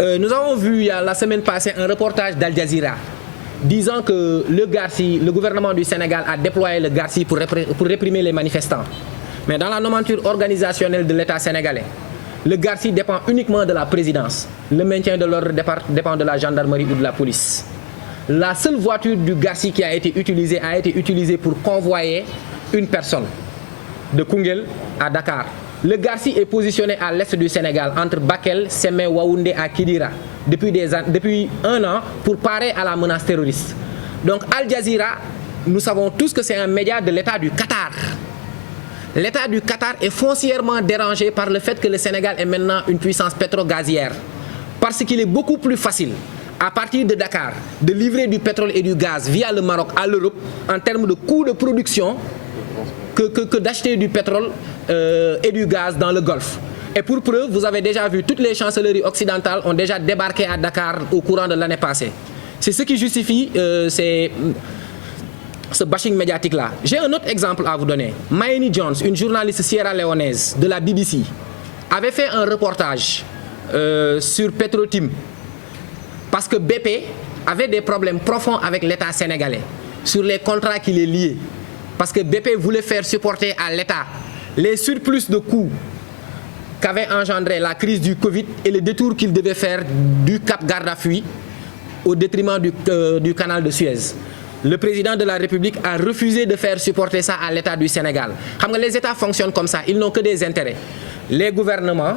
Nous avons vu la semaine passée un reportage d'Al Jazeera disant que le gouvernement du Sénégal a déployé le GARSI pour réprimer les manifestants. Mais dans la nomenclature organisationnelle de l'État sénégalais, le GARSI dépend uniquement de la présidence. Le maintien de l'ordre dépend de la gendarmerie ou de la police. La seule voiture du GARSI qui a été utilisée pour convoyer une personne de Koungheul à Dakar. Le GARSI est positionné à l'est du Sénégal, entre Bakel, Sémé, Waoundé et Kidira, depuis un an pour parer à la menace terroriste. Donc Al Jazeera, nous savons tous que c'est un média de l'État du Qatar. L'État du Qatar est foncièrement dérangé par le fait que le Sénégal est maintenant une puissance pétro-gazière. Parce qu'il est beaucoup plus facile, à partir de Dakar, de livrer du pétrole et du gaz via le Maroc à l'Europe en termes de coûts de production que d'acheter du pétrole et du gaz dans le Golfe. Et pour preuve, vous avez déjà vu, toutes les chancelleries occidentales ont déjà débarqué à Dakar au courant de l'année passée. C'est ce qui justifie ce bashing médiatique-là. J'ai un autre exemple à vous donner. Mayeni Jones, une journaliste sierra-léonaise de la BBC, avait fait un reportage sur Petrotim parce que BP avait des problèmes profonds avec l'État sénégalais sur les contrats qui les liaient. Parce que BP voulait faire supporter à l'État les surplus de coûts qu'avait engendré la crise du Covid et le détour qu'il devait faire du Cap Gardafoui au détriment du canal de Suez. Le président de la République a refusé de faire supporter ça à l'État du Sénégal. Les États fonctionnent comme ça, ils n'ont que des intérêts. Les gouvernements,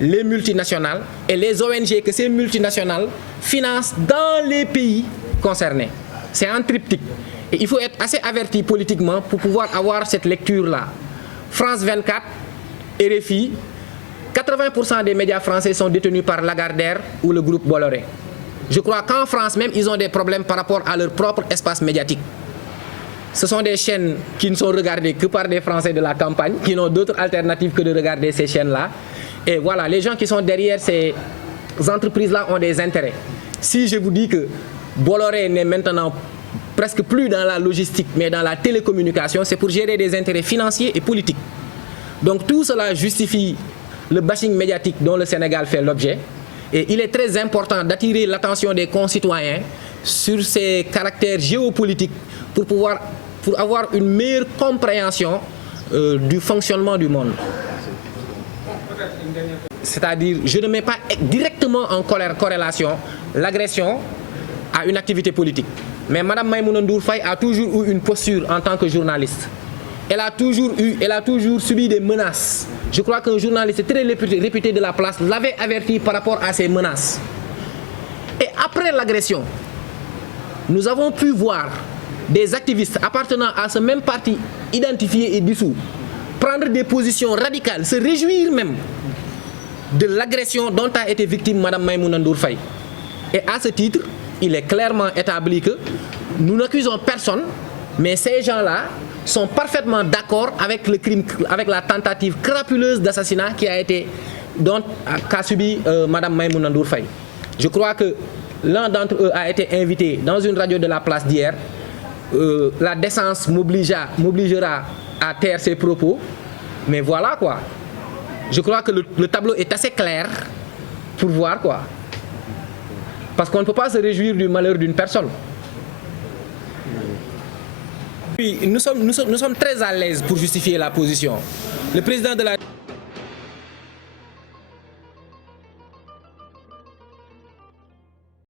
les multinationales et les ONG que ces multinationales financent dans les pays concernés. C'est un triptyque. Et il faut être assez averti politiquement pour pouvoir avoir cette lecture-là. France 24, RFI, 80% des médias français sont détenus par Lagardère ou le groupe Bolloré. Je crois qu'en France même, ils ont des problèmes par rapport à leur propre espace médiatique. Ce sont des chaînes qui ne sont regardées que par des Français de la campagne, qui n'ont d'autres alternatives que de regarder ces chaînes-là. Et voilà, les gens qui sont derrière ces entreprises-là ont des intérêts. Si je vous dis que Bolloré n'est maintenant presque plus dans la logistique, mais dans la télécommunication, c'est pour gérer des intérêts financiers et politiques. Donc tout cela justifie le bashing médiatique dont le Sénégal fait l'objet. Et il est très important d'attirer l'attention des concitoyens sur ces caractères géopolitiques pour avoir une meilleure compréhension du fonctionnement du monde. C'est-à-dire, je ne mets pas directement en corrélation l'agression à une activité politique. Mais Mme Maïmouna Ndour Faye a toujours eu une posture en tant que journaliste. Elle a toujours subi des menaces. Je crois qu'un journaliste très réputé de la place l'avait averti par rapport à ces menaces. Et après l'agression, nous avons pu voir des activistes appartenant à ce même parti identifié et dissous prendre des positions radicales, se réjouir même de l'agression dont a été victime Mme Maïmouna Ndour Faye. Et à ce titre, il est clairement établi que nous n'accusons personne, mais ces gens-là sont parfaitement d'accord avec le crime, avec la tentative crapuleuse d'assassinat qu'a subi Mme Maïmouna Ndour Faye. Je crois que l'un d'entre eux a été invité dans une radio de la place d'hier. La décence m'obligera à taire ses propos, mais voilà quoi. Je crois que le tableau est assez clair pour voir quoi. Parce qu'on ne peut pas se réjouir du malheur d'une personne. Nous sommes très à l'aise pour justifier la position. Le président de la